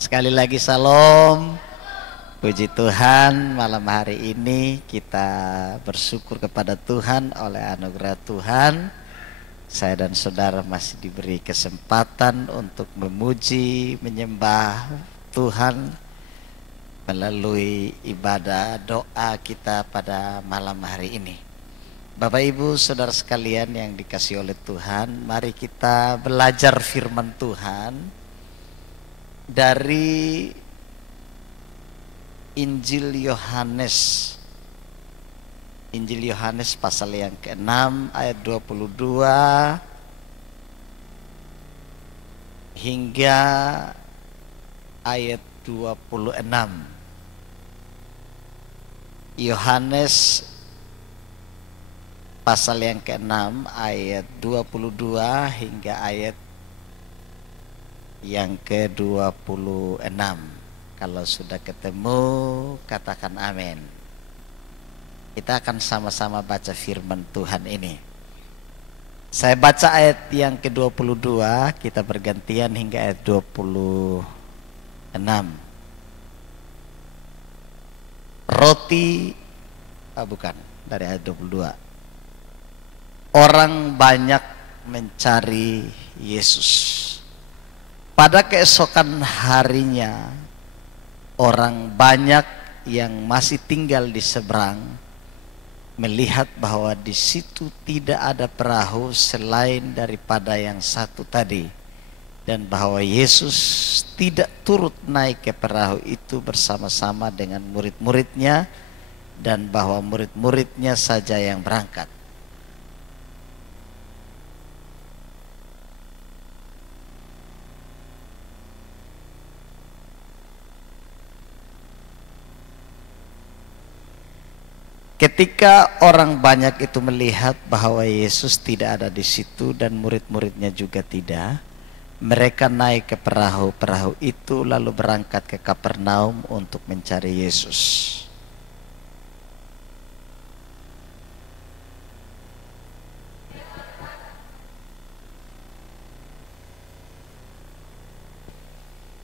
Sekali lagi salam. Puji Tuhan, malam hari ini kita bersyukur kepada Tuhan oleh anugerah Tuhan. Saya dan saudara masih diberi kesempatan untuk memuji, menyembah Tuhan melalui ibadah doa kita pada malam hari ini. Bapak Ibu saudara sekalian yang dikasihi oleh Tuhan, mari kita belajar firman Tuhan dari Injil Yohanes pasal yang ke-6 ayat 22 hingga ayat 26. Yohanes pasal yang ke-6 ayat 22 hingga ayat yang ke-26. Kalau sudah ketemu, katakan amin. Kita akan sama-sama baca firman Tuhan ini. Saya baca ayat yang ke-22, kita bergantian hingga ayat 26. Dari ayat 22. Orang banyak mencari Yesus. Pada keesokan harinya, orang banyak yang masih tinggal di seberang melihat bahwa di situ tidak ada perahu selain daripada yang satu tadi, dan bahwa Yesus tidak turut naik ke perahu itu bersama-sama dengan murid-muridnya, dan bahwa murid-muridnya saja yang berangkat. Ketika orang banyak itu melihat bahwa Yesus tidak ada di situ dan murid-muridnya juga tidak, mereka naik ke perahu itu lalu berangkat ke Kapernaum untuk mencari Yesus.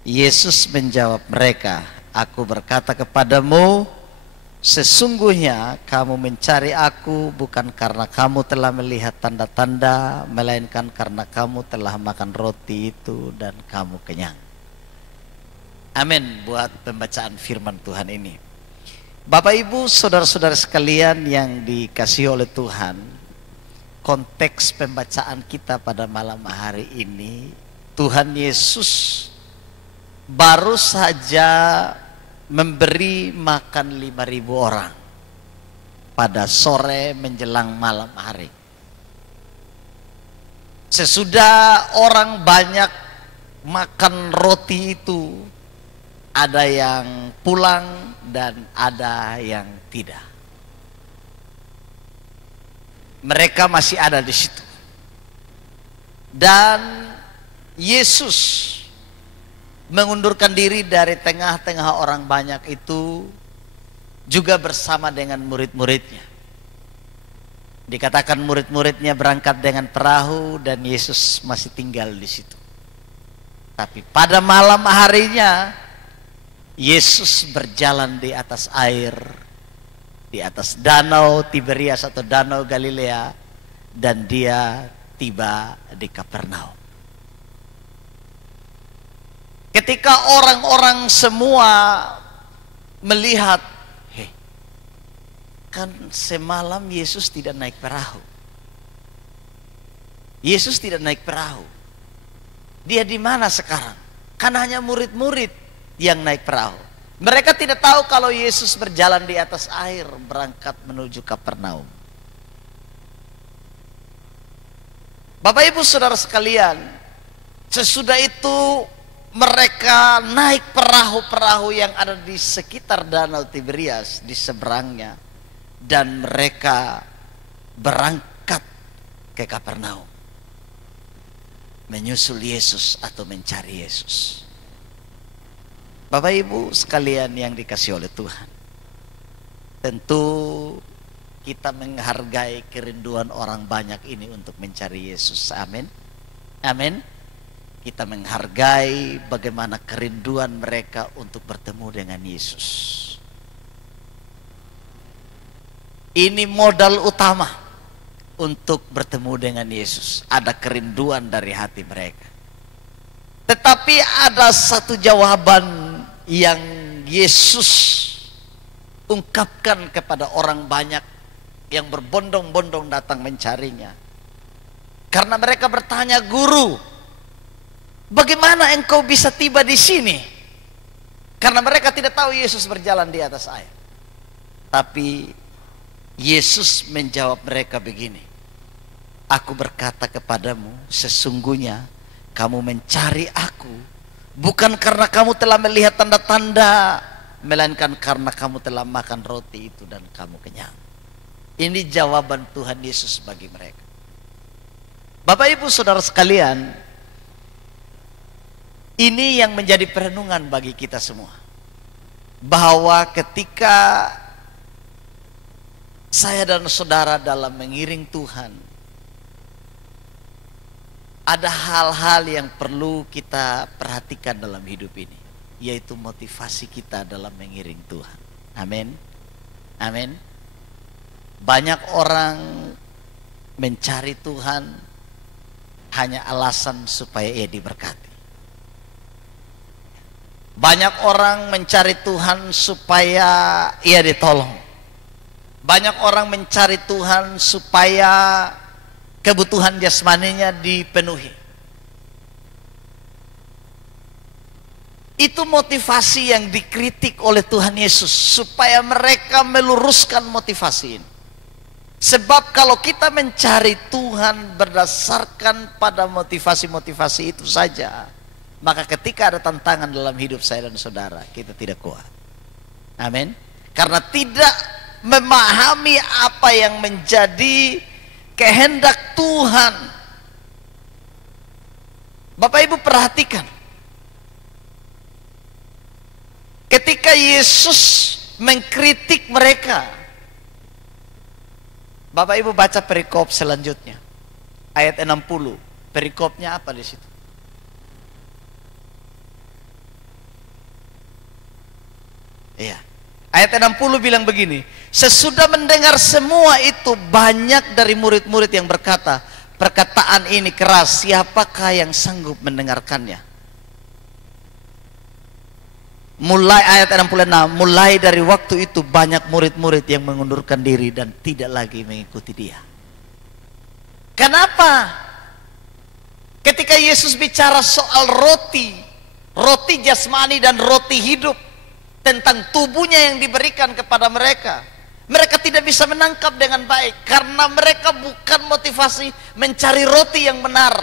Yesus menjawab mereka, "Aku berkata kepadamu, sesungguhnya kamu mencari aku bukan karena kamu telah melihat tanda-tanda, melainkan karena kamu telah makan roti itu dan kamu kenyang." Amin buat pembacaan firman Tuhan ini. Bapak Ibu saudara-saudara sekalian yang dikasihi oleh Tuhan, konteks pembacaan kita pada malam hari ini, Tuhan Yesus baru saja memberi makan 5.000 orang pada sore menjelang malam hari. Sesudah orang banyak makan roti itu, ada yang pulang dan ada yang tidak. Mereka masih ada di situ. Dan Yesus mengundurkan diri dari tengah-tengah orang banyak itu juga bersama dengan murid-muridnya. Dikatakan murid-muridnya berangkat dengan perahu dan Yesus masih tinggal di situ. Tapi pada malam harinya Yesus berjalan di atas air, di atas danau Tiberias atau danau Galilea, dan dia tiba di Kapernaum. Ketika orang-orang semua melihat, kan semalam Yesus tidak naik perahu. Yesus tidak naik perahu. Dia di mana sekarang? Kan hanya murid-murid yang naik perahu. Mereka tidak tahu kalau Yesus berjalan di atas air berangkat menuju Kapernaum. Bapak Ibu saudara sekalian, sesudah itu mereka naik perahu-perahu yang ada di sekitar danau Tiberias di seberangnya, dan mereka berangkat ke Kapernaum menyusul Yesus atau mencari Yesus. Bapak Ibu sekalian yang dikasihi oleh Tuhan, tentu kita menghargai kerinduan orang banyak ini untuk mencari Yesus. Amin. Amin. kita menghargai bagaimana kerinduan mereka untuk bertemu dengan Yesus. Ini modal utama untuk bertemu dengan Yesus. Ada kerinduan dari hati mereka. Tetapi ada satu jawaban yang Yesus ungkapkan kepada orang banyak yang berbondong-bondong datang mencarinya. Karena mereka bertanya, "Guru, bagaimana engkau bisa tiba di sini?" Karena mereka tidak tahu Yesus berjalan di atas air. Tapi Yesus menjawab mereka begini, "Aku berkata kepadamu, sesungguhnya kamu mencari aku bukan karena kamu telah melihat tanda-tanda, melainkan karena kamu telah makan roti itu dan kamu kenyang." Ini jawaban Tuhan Yesus bagi mereka. Bapak Ibu Saudara sekalian, ini yang menjadi perenungan bagi kita semua. Bahwa ketika saya dan saudara dalam mengiring Tuhan, ada hal-hal yang perlu kita perhatikan dalam hidup ini, yaitu motivasi kita dalam mengiring Tuhan. Amin. Amin. Banyak orang mencari Tuhan hanya alasan supaya ia diberkati. Banyak orang mencari Tuhan supaya ia ditolong. Banyak orang mencari Tuhan supaya kebutuhan jasmaninya dipenuhi. Itu motivasi yang dikritik oleh Tuhan Yesus, supaya mereka meluruskan motivasi ini. Sebab kalau kita mencari Tuhan berdasarkan pada motivasi-motivasi itu saja, maka ketika ada tantangan dalam hidup saya dan saudara, kita tidak kuat. Amin. Karena tidak memahami apa yang menjadi kehendak Tuhan. Bapak Ibu perhatikan, ketika Yesus mengkritik mereka, Bapak Ibu baca perikop selanjutnya, ayat 60. Perikopnya apa di situ? Iya. Ayat 60 bilang begini, sesudah mendengar semua itu, banyak dari murid-murid yang berkata, perkataan ini keras, siapakah yang sanggup mendengarkannya? Mulai ayat 66, mulai dari waktu itu banyak murid-murid yang mengundurkan diri dan tidak lagi mengikuti dia. Kenapa? Ketika Yesus bicara soal roti, roti jasmani dan roti hidup, tentang tubuhnya yang diberikan kepada mereka, mereka tidak bisa menangkap dengan baik, karena mereka bukan motivasi mencari roti yang benar,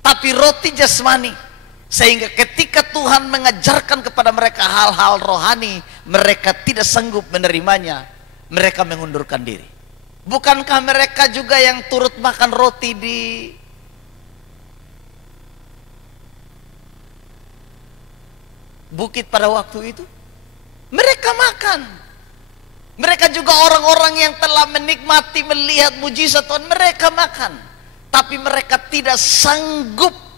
tapi roti jasmani. Sehingga ketika Tuhan mengajarkan kepada mereka hal-hal rohani, mereka tidak sanggup menerimanya, mereka mengundurkan diri. Bukankah mereka juga yang turut makan roti di bukit pada waktu itu? Mereka makan. Mereka juga orang-orang yang telah menikmati melihat mujizat Tuhan, mereka makan. Tapi mereka tidak sanggup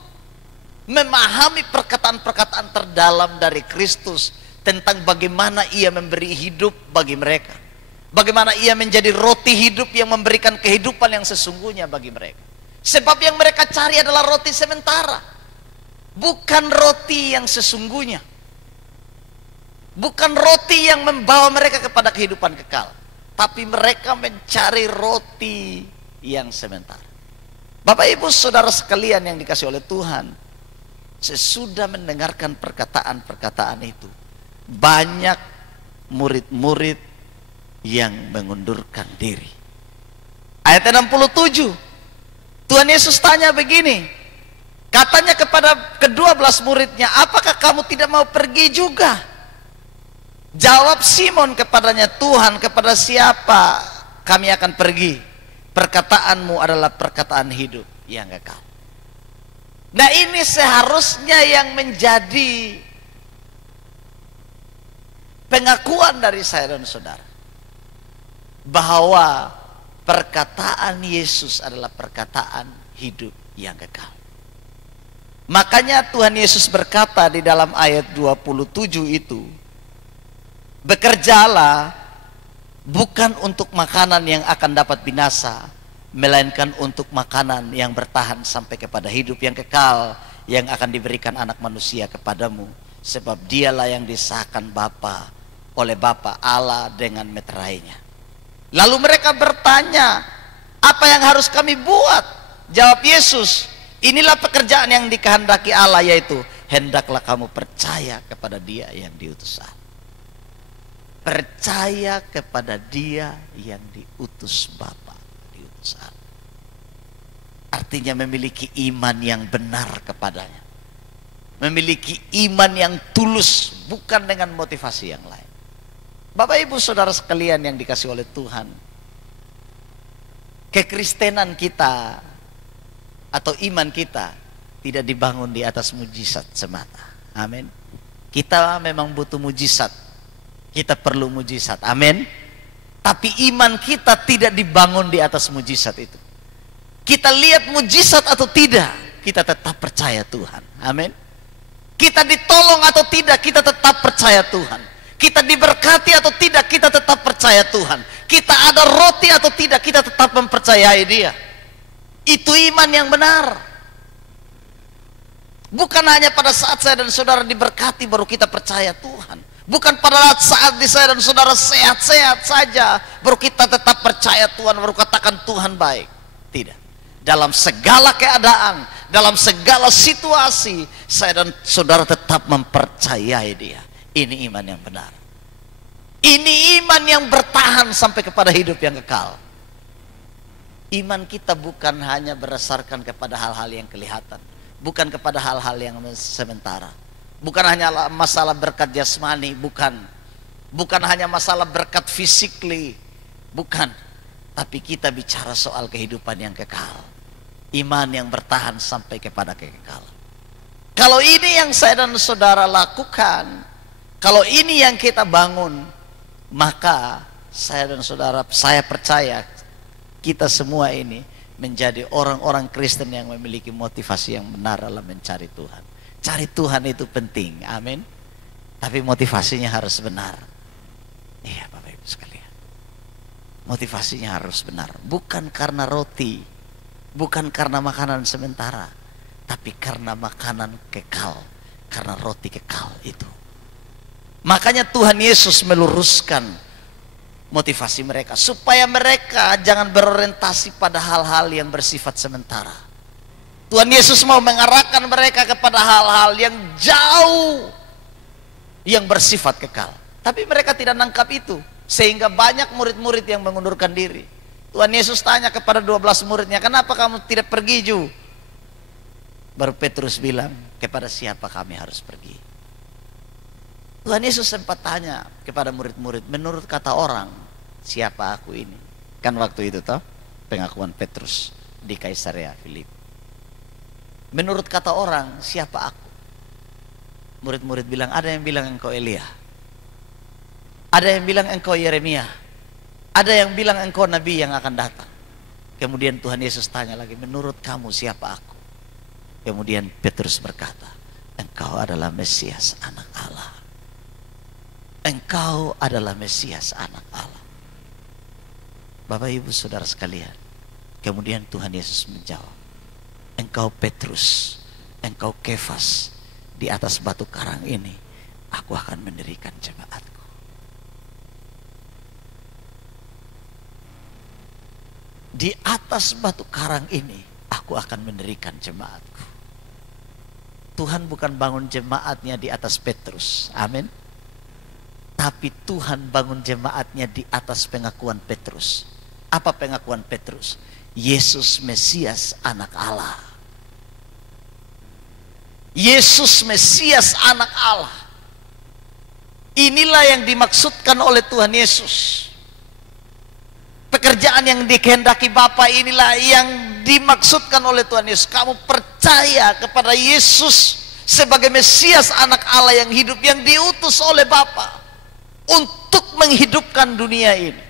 memahami perkataan-perkataan terdalam dari Kristus tentang bagaimana ia memberi hidup bagi mereka, bagaimana ia menjadi roti hidup yang memberikan kehidupan yang sesungguhnya bagi mereka. Sebab yang mereka cari adalah roti sementara, bukan roti yang sesungguhnya, bukan roti yang membawa mereka kepada kehidupan kekal, tapi mereka mencari roti yang sementara. Bapak Ibu Saudara sekalian yang dikasihi oleh Tuhan, sesudah mendengarkan perkataan-perkataan itu, banyak murid-murid yang mengundurkan diri. Ayat 67, Tuhan Yesus tanya begini, katanya kepada ke-12 muridnya, apakah kamu tidak mau pergi juga? Jawab Simon kepadanya, Tuhan, kepada siapa kami akan pergi? Perkataanmu adalah perkataan hidup yang kekal. Nah, ini seharusnya yang menjadi pengakuan dari saya dan saudara, bahwa perkataan Yesus adalah perkataan hidup yang kekal. Makanya Tuhan Yesus berkata di dalam ayat 27 itu, bekerjalah bukan untuk makanan yang akan dapat binasa, melainkan untuk makanan yang bertahan sampai kepada hidup yang kekal, yang akan diberikan anak manusia kepadamu. Sebab dialah yang disahkan oleh Bapa Allah dengan meterainya. Lalu mereka bertanya, apa yang harus kami buat? Jawab Yesus, inilah pekerjaan yang dikehendaki Allah, yaitu hendaklah kamu percaya kepada Dia yang diutus Allah. Percaya kepada Dia yang diutus Bapa, diutus Allah. Artinya memiliki iman yang benar kepadanya, memiliki iman yang tulus, bukan dengan motivasi yang lain. Bapak ibu saudara sekalian yang dikasih oleh Tuhan, kekristenan kita atau iman kita tidak dibangun di atas mujizat semata. Amin. Kita memang butuh mujizat, kita perlu mujizat. Amin. Tapi iman kita tidak dibangun di atas mujizat itu. Kita lihat mujizat atau tidak, kita tetap percaya Tuhan. Amin. Kita ditolong atau tidak, kita tetap percaya Tuhan. Kita diberkati atau tidak, kita tetap percaya Tuhan. Kita ada roti atau tidak, kita tetap mempercayai Dia. Itu iman yang benar. Bukan hanya pada saat saya dan saudara diberkati baru kita percaya Tuhan. Bukan pada saat saya dan saudara sehat-sehat saja baru kita tetap percaya Tuhan, baru katakan Tuhan baik. Tidak. Dalam segala keadaan, dalam segala situasi, saya dan saudara tetap mempercayai Dia. Ini iman yang benar. Ini iman yang bertahan sampai kepada hidup yang kekal. Iman kita bukan hanya berdasarkan kepada hal-hal yang kelihatan, bukan kepada hal-hal yang sementara, bukan hanya masalah berkat jasmani, bukan hanya masalah berkat physically, bukan. Tapi kita bicara soal kehidupan yang kekal, iman yang bertahan sampai kepada kekekalan. Kalau ini yang saya dan saudara lakukan, kalau ini yang kita bangun, maka saya dan saudara, saya percaya kita semua ini menjadi orang-orang Kristen yang memiliki motivasi yang benar dalam mencari Tuhan. Cari Tuhan itu penting, amin. Tapi motivasinya harus benar. Iya Bapak Ibu sekalian, motivasinya harus benar. Bukan karena roti, bukan karena makanan sementara, tapi karena makanan kekal, karena roti kekal itu. Makanya Tuhan Yesus meluruskan motivasi mereka, supaya mereka jangan berorientasi pada hal-hal yang bersifat sementara. Tuhan Yesus mau mengarahkan mereka kepada hal-hal yang jauh, yang bersifat kekal. Tapi mereka tidak nangkap itu, sehingga banyak murid-murid yang mengundurkan diri. Tuhan Yesus tanya kepada 12 muridnya, kenapa kamu tidak pergi Ju? Baru Petrus bilang, kepada siapa kami harus pergi? Tuhan Yesus sempat tanya kepada murid-murid, menurut kata orang, siapa aku ini? Kan waktu itu toh pengakuan Petrus di Kaisarea Filipi. Menurut kata orang, siapa aku? Murid-murid bilang, ada yang bilang engkau Elia, ada yang bilang engkau Yeremia, ada yang bilang engkau Nabi yang akan datang. Kemudian Tuhan Yesus tanya lagi, menurut kamu siapa aku? Kemudian Petrus berkata, engkau adalah Mesias anak Allah. Engkau adalah Mesias anak Allah. Bapak ibu saudara sekalian, kemudian Tuhan Yesus menjawab, engkau Petrus, engkau Kefas, di atas batu karang ini aku akan mendirikan jemaatku. Di atas batu karang ini aku akan mendirikan jemaatku. Tuhan bukan bangun jemaatnya di atas Petrus, amin. Tapi Tuhan bangun jemaatnya di atas pengakuan Petrus. Apa pengakuan Petrus? Yesus Mesias anak Allah. Yesus Mesias anak Allah. Inilah yang dimaksudkan oleh Tuhan Yesus. Pekerjaan yang dikehendaki Bapa inilah yang dimaksudkan oleh Tuhan Yesus. Kamu percaya kepada Yesus sebagai Mesias anak Allah yang hidup, yang diutus oleh Bapa untuk menghidupkan dunia ini.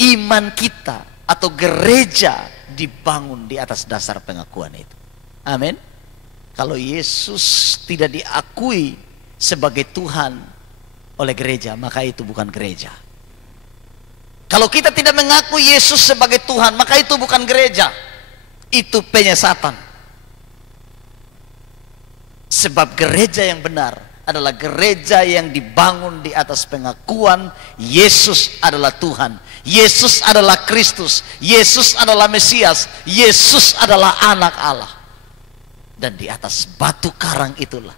Iman kita atau gereja dibangun di atas dasar pengakuan itu. Amin. Kalau Yesus tidak diakui sebagai Tuhan oleh gereja, maka itu bukan gereja. Kalau kita tidak mengakui Yesus sebagai Tuhan, maka itu bukan gereja. Itu penyesatan. Sebab gereja yang benar adalah gereja yang dibangun di atas pengakuan Yesus adalah Tuhan, Yesus adalah Kristus, Yesus adalah Mesias, Yesus adalah anak Allah. Dan di atas batu karang itulah,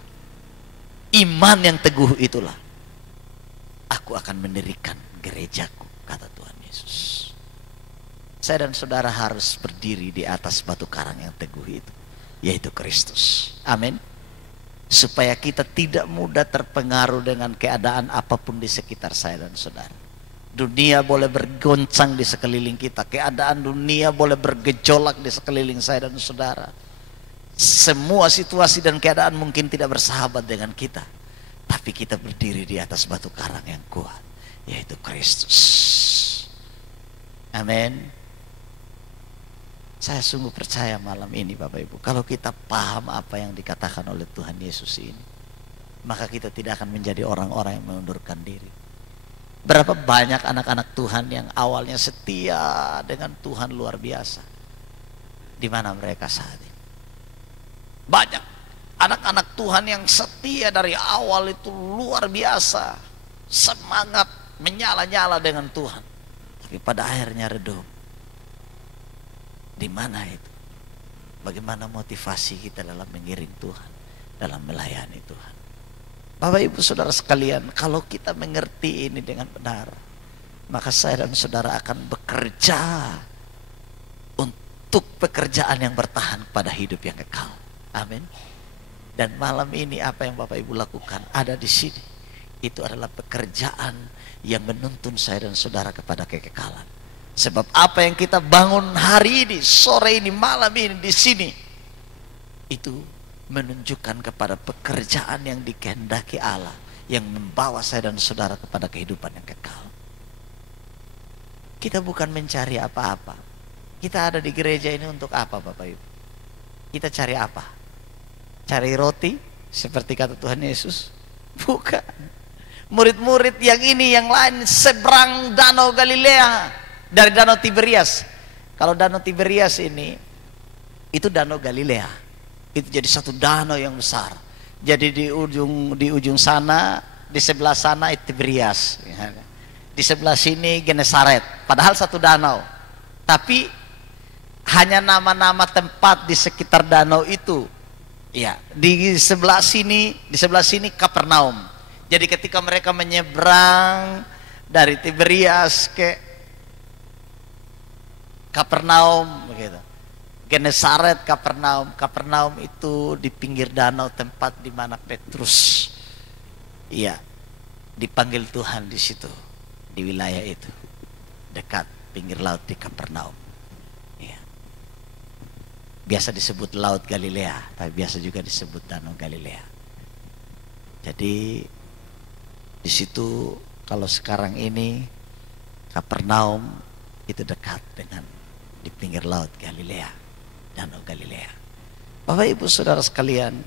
iman yang teguh itulah, aku akan mendirikan gerejaku, kata Tuhan Yesus. Saya dan saudara harus berdiri di atas batu karang yang teguh itu, yaitu Kristus. Amin. Supaya kita tidak mudah terpengaruh dengan keadaan apapun di sekitar saya dan saudara. Dunia boleh bergoncang di sekeliling kita, keadaan dunia boleh bergejolak di sekeliling saya dan saudara. Semua situasi dan keadaan mungkin tidak bersahabat dengan kita, tapi kita berdiri di atas batu karang yang kuat, yaitu Kristus. Amin. Saya sungguh percaya malam ini Bapak Ibu, kalau kita paham apa yang dikatakan oleh Tuhan Yesus ini, maka kita tidak akan menjadi orang-orang yang mengundurkan diri. Berapa banyak anak-anak Tuhan yang awalnya setia dengan Tuhan luar biasa, di mana mereka saat ini? Banyak anak-anak Tuhan yang setia dari awal itu luar biasa, semangat menyala-nyala dengan Tuhan, tapi pada akhirnya redup. Di mana itu? Bagaimana motivasi kita dalam mengiring Tuhan, dalam melayani Tuhan? Bapak Ibu Saudara sekalian, kalau kita mengerti ini dengan benar, maka saya dan saudara akan bekerja untuk pekerjaan yang bertahan pada hidup yang kekal. Amin. Dan malam ini apa yang Bapak Ibu lakukan ada di sini, itu adalah pekerjaan yang menuntun saya dan saudara kepada kekekalan. Sebab apa yang kita bangun hari ini, sore ini, malam ini di sini, itu menunjukkan kepada pekerjaan yang dikehendaki Allah, yang membawa saya dan saudara kepada kehidupan yang kekal. Kita bukan mencari apa-apa. Kita ada di gereja ini untuk apa Bapak Ibu? Kita cari apa? Cari roti seperti kata Tuhan Yesus? Bukan. Murid-murid yang ini yang lain seberang Danau Galilea, dari Danau Tiberias. Kalau Danau Tiberias ini, itu Danau Galilea. Itu jadi satu danau yang besar. Jadi di ujung sana, di sebelah sana itu Tiberias. Di sebelah sini Genesaret. Padahal satu danau. Tapi hanya nama-nama tempat di sekitar danau itu. Ya, di sebelah sini Kapernaum. Jadi ketika mereka menyeberang dari Tiberias ke Kapernaum begitu. Genesaret, Kapernaum itu di pinggir danau, tempat di mana Petrus dipanggil Tuhan di situ, di wilayah itu, dekat pinggir laut di Kapernaum. Ya. Biasa disebut Laut Galilea, tapi biasa juga disebut Danau Galilea. Jadi di situ kalau sekarang ini Kapernaum itu dekat dengan di pinggir laut Galilea, Danau Galilea. Bapak Ibu Saudara sekalian,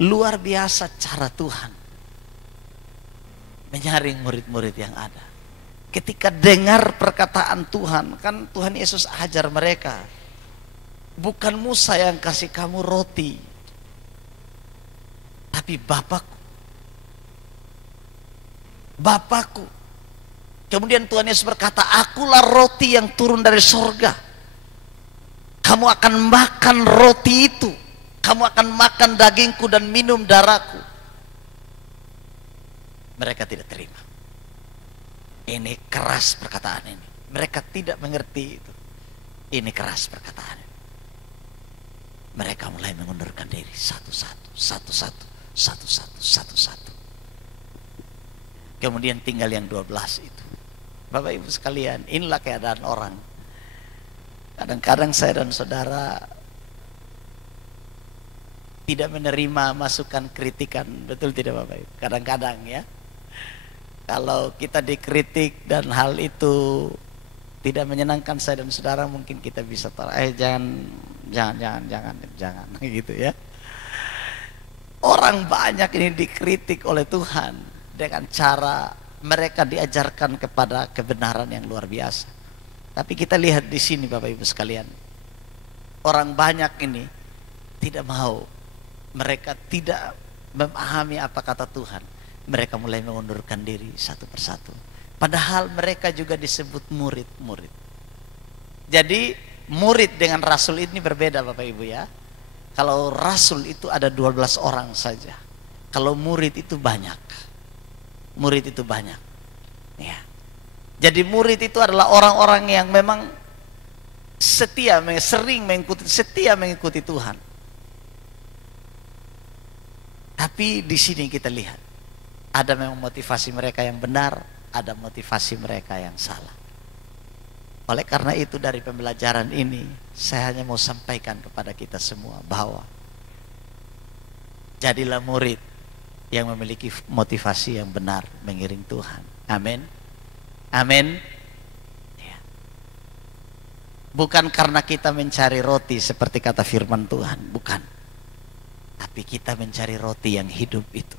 luar biasa cara Tuhan menyaring murid-murid yang ada. Ketika dengar perkataan Tuhan, kan Tuhan Yesus ajar mereka, bukan Musa yang kasih kamu roti, tapi Bapakku. Kemudian Tuhan Yesus berkata, akulah roti yang turun dari sorga. Kamu akan makan roti itu, kamu akan makan dagingku dan minum darahku. Mereka tidak terima. Ini keras perkataan ini. Mereka tidak mengerti itu. Ini keras perkataan ini. Mereka mulai mengundurkan diri satu-satu. Kemudian tinggal yang 12 itu. Bapak Ibu sekalian, inilah keadaan orang. Kadang-kadang saya dan saudara tidak menerima masukan kritikan, betul tidak Bapak Ibu? Kadang-kadang ya, kalau kita dikritik dan hal itu tidak menyenangkan saya dan saudara, mungkin kita bisa jangan jangan gitu ya. Orang banyak ini dikritik oleh Tuhan dengan cara mereka diajarkan kepada kebenaran yang luar biasa. Tapi kita lihat di sini Bapak Ibu sekalian, orang banyak ini tidak mau, mereka tidak memahami apa kata Tuhan. Mereka mulai mengundurkan diri satu persatu. Padahal mereka juga disebut murid-murid. Jadi murid dengan rasul ini berbeda Bapak Ibu ya. Kalau rasul itu ada 12 orang saja. Kalau murid itu banyak. Murid itu banyak. Ya. Jadi murid itu adalah orang-orang yang memang setia mengikuti Tuhan. Tapi di sini kita lihat ada memang motivasi mereka yang benar, ada motivasi mereka yang salah. Oleh karena itu dari pembelajaran ini saya hanya mau sampaikan kepada kita semua bahwa jadilah murid yang memiliki motivasi yang benar mengiring Tuhan. Amin. Amin. Ya. Bukan karena kita mencari roti seperti kata firman Tuhan, bukan. Tapi kita mencari roti yang hidup itu.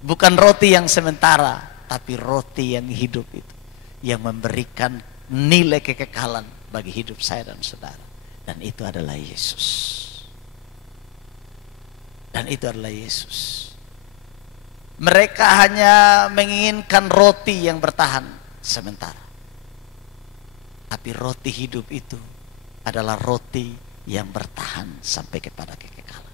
Bukan roti yang sementara, tapi roti yang hidup itu, yang memberikan nilai kekekalan bagi hidup saya dan saudara. Dan itu adalah Yesus. Dan itu adalah Yesus. Mereka hanya menginginkan roti yang bertahan sementara. Tapi roti hidup itu adalah roti yang bertahan sampai kepada kekekalan.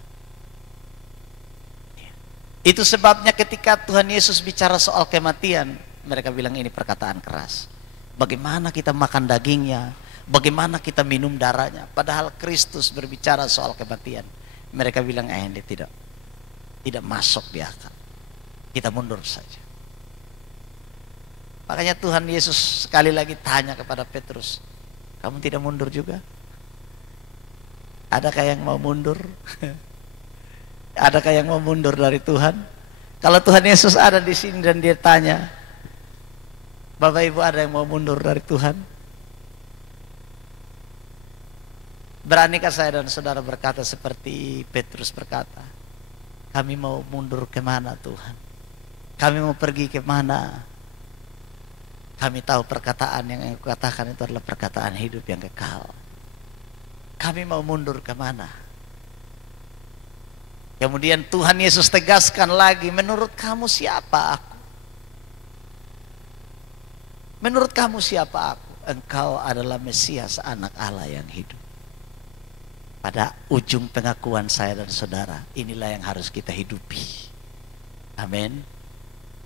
Itu sebabnya ketika Tuhan Yesus bicara soal kematian, mereka bilang ini perkataan keras. Bagaimana kita makan dagingnya, bagaimana kita minum darahnya, padahal Kristus berbicara soal kematian. Mereka bilang ini tidak masuk di akal. Kita mundur saja. Makanya Tuhan Yesus sekali lagi tanya kepada Petrus, kamu tidak mundur juga? Adakah yang mau mundur? Adakah yang mau mundur dari Tuhan? Kalau Tuhan Yesus ada di sini dan dia tanya, Bapak Ibu ada yang mau mundur dari Tuhan? Beranikah saya dan saudara berkata seperti Petrus berkata, kami mau mundur kemana Tuhan? Kami mau pergi kemana? Kami tahu perkataan yang Engkau katakan itu adalah perkataan hidup yang kekal. Kami mau mundur kemana? Kemudian Tuhan Yesus tegaskan lagi, menurut kamu siapa aku? Menurut kamu siapa aku? Engkau adalah Mesias, anak Allah yang hidup. Pada ujung pengakuan saya dan saudara, inilah yang harus kita hidupi. Amin.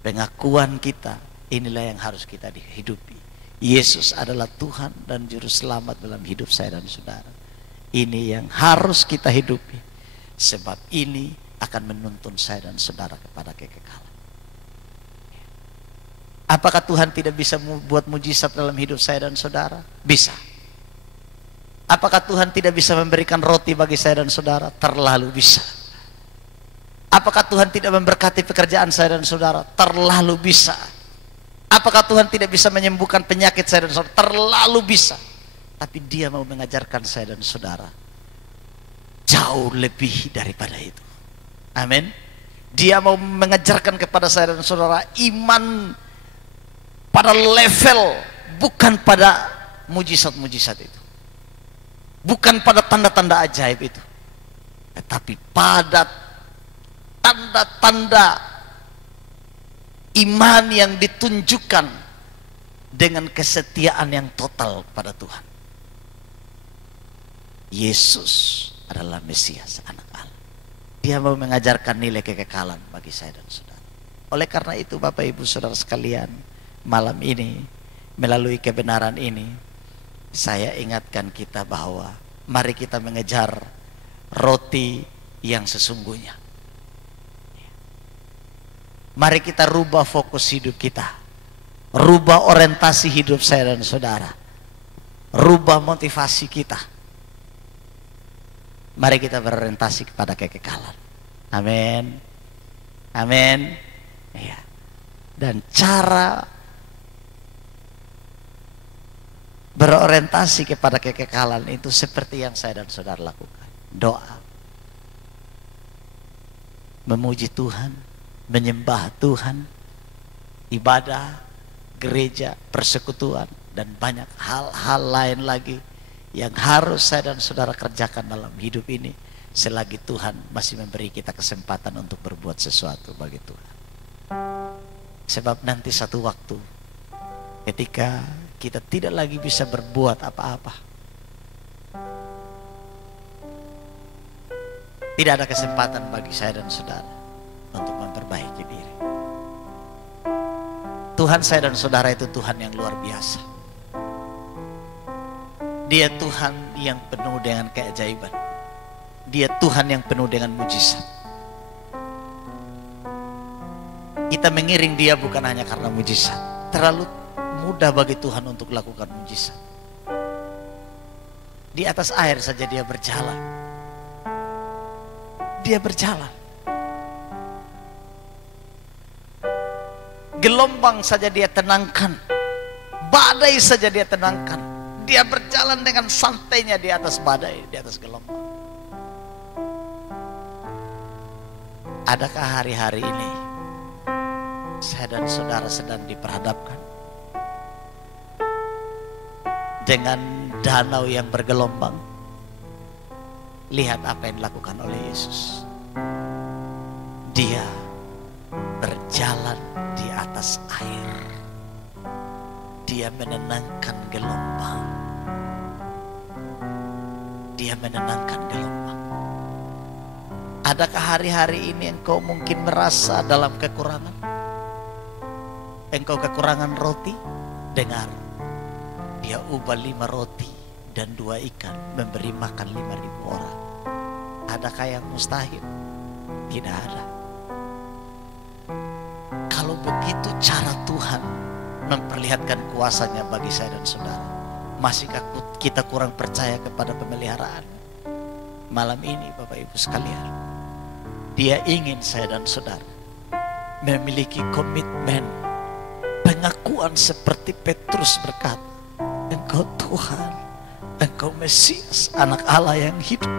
Pengakuan kita, inilah yang harus kita hidupi. Yesus adalah Tuhan dan Juru Selamat dalam hidup saya dan saudara. Ini yang harus kita hidupi. Sebab ini akan menuntun saya dan saudara kepada kekekalan. Apakah Tuhan tidak bisa membuat mujizat dalam hidup saya dan saudara? Bisa. Apakah Tuhan tidak bisa memberikan roti bagi saya dan saudara? Terlalu bisa. Apakah Tuhan tidak memberkati pekerjaan saya dan saudara? Terlalu bisa. Apakah Tuhan tidak bisa menyembuhkan penyakit saya dan saudara? Terlalu bisa. Tapi Dia mau mengajarkan saya dan saudara jauh lebih daripada itu. Amin. Dia mau mengajarkan kepada saya dan saudara iman pada level, bukan pada mujizat-mujizat itu, bukan pada tanda-tanda ajaib itu, tetapi pada tanda-tanda iman yang ditunjukkan dengan kesetiaan yang total pada Tuhan. Yesus adalah Mesias, anak Allah. Dia mau mengajarkan nilai kekekalan bagi saya dan saudara. Oleh karena itu Bapak Ibu Saudara sekalian, malam ini melalui kebenaran ini saya ingatkan kita bahwa mari kita mengejar roti yang sesungguhnya. Mari kita rubah fokus hidup kita, rubah orientasi hidup saya dan saudara, rubah motivasi kita. Mari kita berorientasi kepada kekekalan. Amin. Amin. Ya. Dan cara berorientasi kepada kekekalan itu seperti yang saya dan saudara lakukan. Doa, memuji Tuhan, menyembah Tuhan, ibadah, gereja, persekutuan, dan banyak hal-hal lain lagi yang harus saya dan saudara kerjakan dalam hidup ini selagi Tuhan masih memberi kita kesempatan untuk berbuat sesuatu bagi Tuhan. Sebab nanti satu waktu ketika kita tidak lagi bisa berbuat apa-apa, tidak ada kesempatan bagi saya dan saudara untuk memperbaiki diri. Tuhan saya dan saudara itu Tuhan yang luar biasa. Dia Tuhan yang penuh dengan keajaiban. Dia Tuhan yang penuh dengan mujizat. Kita mengiring dia bukan hanya karena mujizat. Terlalu mudah bagi Tuhan untuk lakukan mujizat. Di atas air saja dia berjalan. Dia berjalan. Gelombang saja dia tenangkan. Badai saja dia tenangkan. Dia berjalan dengan santainya di atas badai, di atas gelombang. Adakah hari-hari ini saya dan saudara sedang diperhadapkan dengan danau yang bergelombang? Lihat apa yang dilakukan oleh Yesus. Dia berjalan di atas air. Dia menenangkan gelombang. Dia menenangkan gelombang. Adakah hari-hari ini engkau mungkin merasa dalam kekurangan? Engkau kekurangan roti? Dengar, dia ubah 5 roti dan 2 ikan memberi makan 5.000 orang. Adakah yang mustahil? Tidak ada. Kalau begitu cara Tuhan memperlihatkan kuasanya bagi saya dan saudara, masihkah kita kurang percaya kepada pemeliharaan? Malam ini Bapak Ibu sekalian, dia ingin saya dan saudara memiliki komitmen, pengakuan seperti Petrus berkata, Engkau Tuhan, Engkau Mesias, Anak Allah yang hidup.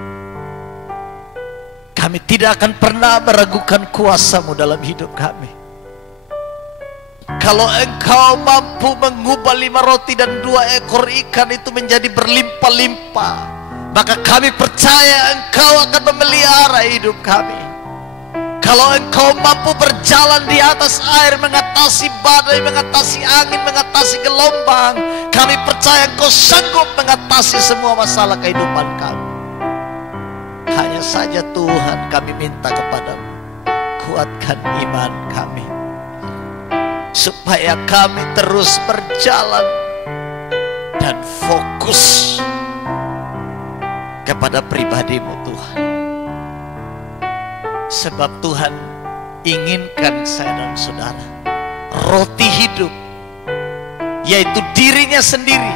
Kami tidak akan pernah meragukan kuasa-Mu dalam hidup kami. Kalau Engkau mampu mengubah 5 roti dan 2 ekor ikan itu menjadi berlimpah-limpah, maka kami percaya Engkau akan memelihara hidup kami. Kalau Engkau mampu berjalan di atas air, mengatasi badai, mengatasi angin, mengatasi gelombang, kami percaya Engkau sanggup mengatasi semua masalah kehidupan kami. Hanya saja Tuhan, kami minta kepadamu, kuatkan iman kami, supaya kami terus berjalan dan fokus kepada pribadi-Mu Tuhan. Sebab Tuhan inginkan saya dan saudara roti hidup, yaitu dirinya sendiri,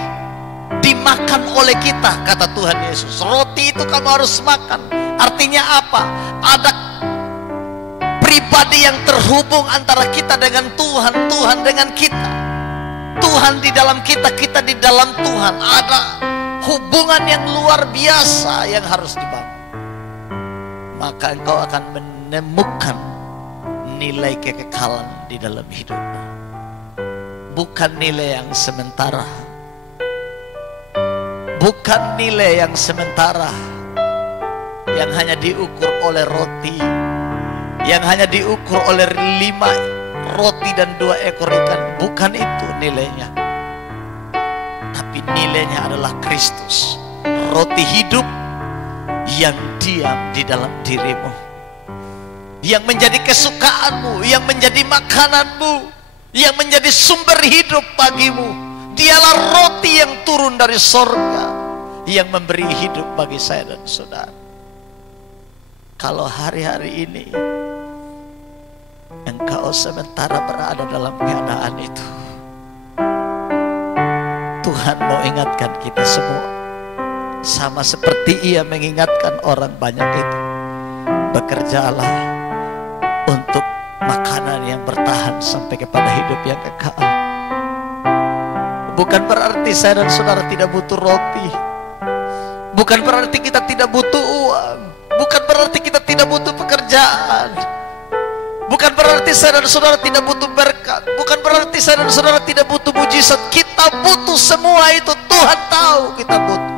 dimakan oleh kita, kata Tuhan Yesus. Roti itu kamu harus makan. Artinya apa? Ada pribadi yang terhubung antara kita dengan Tuhan, Tuhan dengan kita, Tuhan di dalam kita, kita di dalam Tuhan. Ada hubungan yang luar biasa yang harus dibangun. Maka engkau akan menemukan nilai kekekalan di dalam hidupmu. Bukan nilai yang sementara, bukan nilai yang sementara yang hanya diukur oleh roti, yang hanya diukur oleh 5 roti dan 2 ekor ikan. Bukan itu nilainya, tapi nilainya adalah Kristus, roti hidup yang diam di dalam dirimu, yang menjadi kesukaanmu, yang menjadi makananmu, yang menjadi sumber hidup bagimu. Dialah roti yang turun dari sorga, yang memberi hidup bagi saya dan saudara. Kalau hari-hari ini engkau sementara berada dalam keadaan itu, Tuhan mau ingatkan kita semua, sama seperti Ia mengingatkan orang banyak itu, bekerjalah untuk makanan yang bertahan sampai kepada hidup yang kekal. Bukan berarti saya dan saudara tidak butuh roti. Bukan berarti kita tidak butuh uang. Bukan berarti kita tidak butuh pekerjaan. Bukan berarti saya dan saudara tidak butuh berkat. Bukan berarti saya dan saudara tidak butuh mujizat. Kita butuh semua itu. Tuhan tahu kita butuh.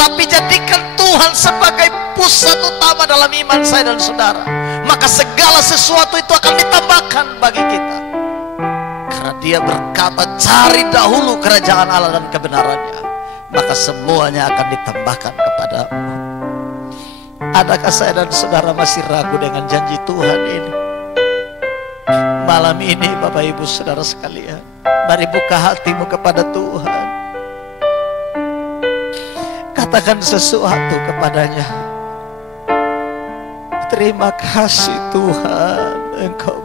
Tapi jadikan Tuhan sebagai pusat utama dalam iman saya dan saudara. Maka segala sesuatu itu akan ditambahkan bagi kita. Karena Dia berkata, cari dahulu kerajaan Allah dan kebenarannya, maka semuanya akan ditambahkan kepadamu. Adakah saya dan saudara masih ragu dengan janji Tuhan ini? Malam ini Bapak Ibu Saudara sekalian, mari buka hatimu kepada Tuhan. Katakan sesuatu kepadanya. Terima kasih Tuhan, Engkau